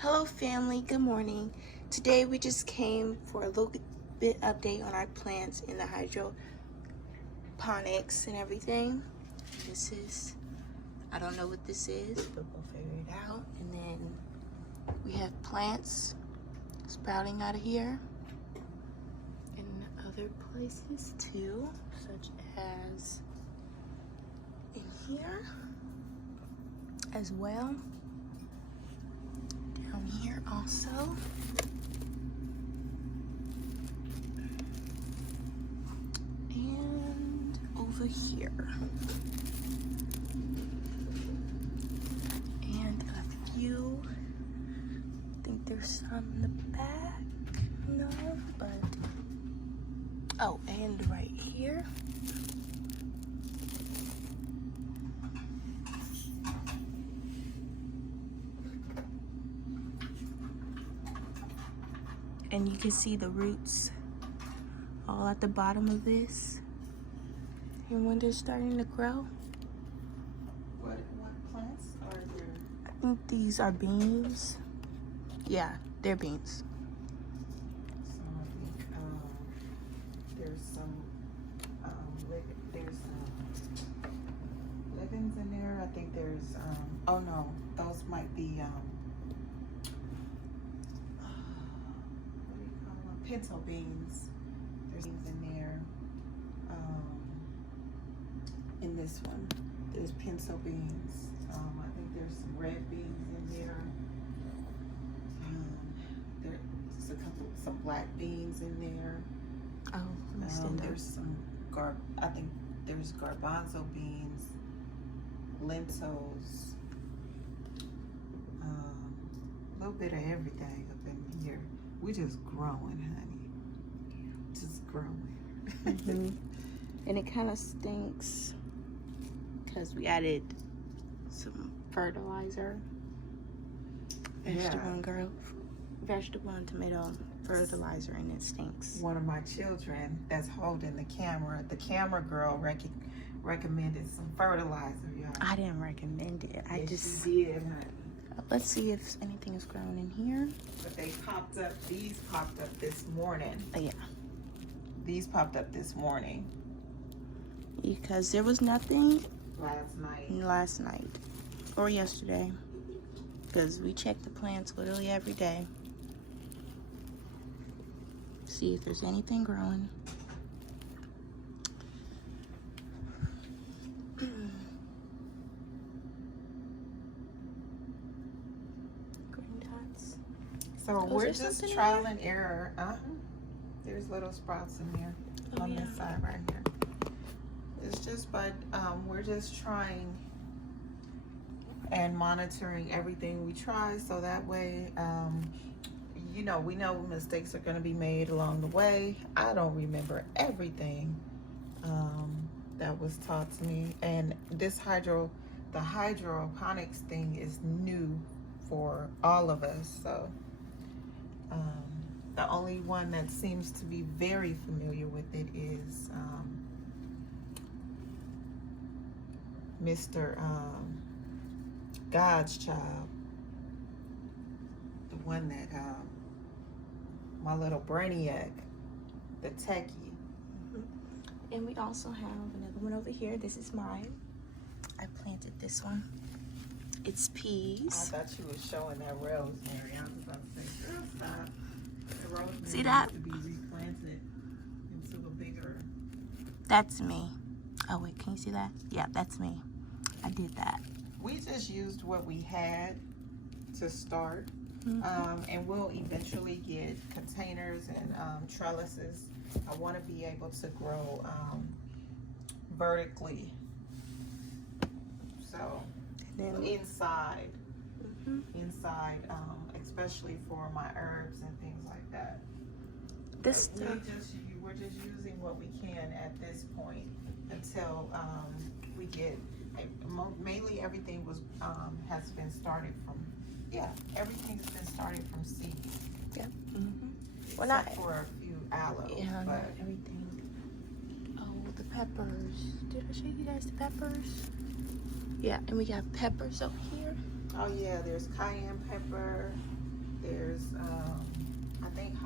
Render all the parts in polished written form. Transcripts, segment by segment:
Hello family, good morning. Today we just came for a little bit update on our plants in the hydroponics and everything. This is, I don't know what this is, but we'll figure it out. And then we have plants sprouting out of here and other places too, such as in here as well. Down here also. And over here. And a few, I think there's some in the back, no, but, oh, and right here. And you can see the roots all at the bottom of this. And when they're starting to grow. What plants are there? I think these are beans. Yeah, they're beans. So I think there's some legumes in there. I think there's oh no, those might be what do you call them? Pinto beans. There's beans in there. In this one, there's pinto beans. I think there's some red beans in there. There's some black beans in there. Oh, let me stand up. There's some I think there's garbanzo beans, lentils, a little bit of everything up in here. We just growing, honey. Just growing. And it kind of stinks because we added some fertilizer. Vegetable and tomato fertilizer, and it stinks. One of my children that's holding the camera girl recommended some fertilizer, y'all. I didn't recommend it. I just did, honey. Let's see if anything is growing in here. But these popped up this morning. Yeah. These popped up this morning. Because there was nothing last night or yesterday. Because we check the plants literally every day. See if there's anything growing. Green dots. So we're just trial and error. There's little sprouts in there on this side right here. It's just, but we're just trying and monitoring everything we try, so that way, you know, we know mistakes are going to be made along the way. I don't remember everything that was taught to me, and the hydroponics thing is new for all of us. So the only one that seems to be very familiar with it is Mr. God's Child, the one that my little brainiac, the techie. And we also have another one over here. This is mine. I planted this one. It's peas. I thought you were showing that rosemary. I was about to say, girl, stop. The rosemary see that? needs to be replanted into a bigger. That's me. Oh wait, can you see that? Yeah, that's me. I did that. We just used what we had to start, and we'll eventually get containers and trellises. I want to be able to grow vertically, so inside, especially for my herbs and things like that. We're just using what we can at this point until we get. Mainly everything has been started from everything's been started from seeds. Yeah. Well, not for a few aloes. Yeah, but not everything. Oh, the peppers. Did I show you guys the peppers? Yeah, and we got peppers over here. Oh yeah, there's cayenne pepper.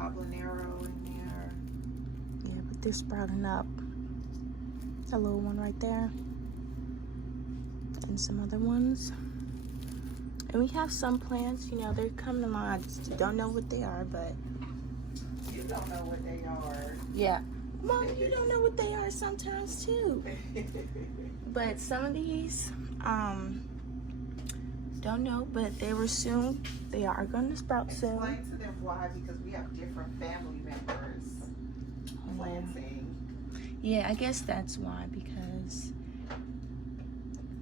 habanero in there. Yeah, but they're sprouting up. A little one right there. And some other ones. And we have some plants, you know, they're coming along. I just don't know what they are, but... You don't know what they are. Yeah. Mom, you don't know what they are sometimes, too. But some of these, don't know, but they were soon. They are going to sprout soon. Explain to them why, because we have different family members planting. Yeah, I guess that's why, because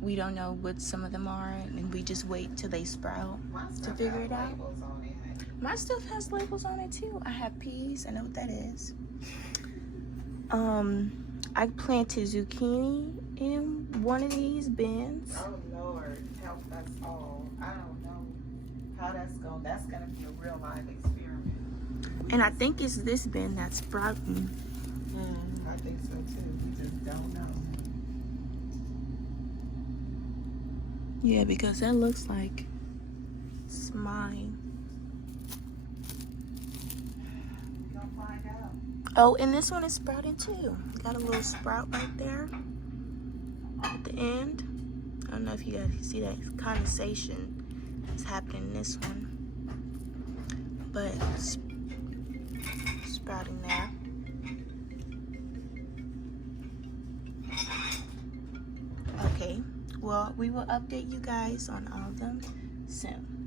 we don't know what some of them are, and we just wait till they sprout to figure it out. My stuff has labels on it too. I have peas. I know what that is. I planted zucchini in one of these bins. Oh Lord, help us all. I don't know how that's going. That's gonna be a real life experiment. And I think it's this bin that's sprouting. I think so too. We just don't know. Yeah, because that looks like it's mine. We're gonna find out. Oh, and this one is sprouting too. Got a little sprout right there at the end. I don't know if you guys can see that condensation that's happening in this one. But it's sprouting there. Okay, well, we will update you guys on all of them soon.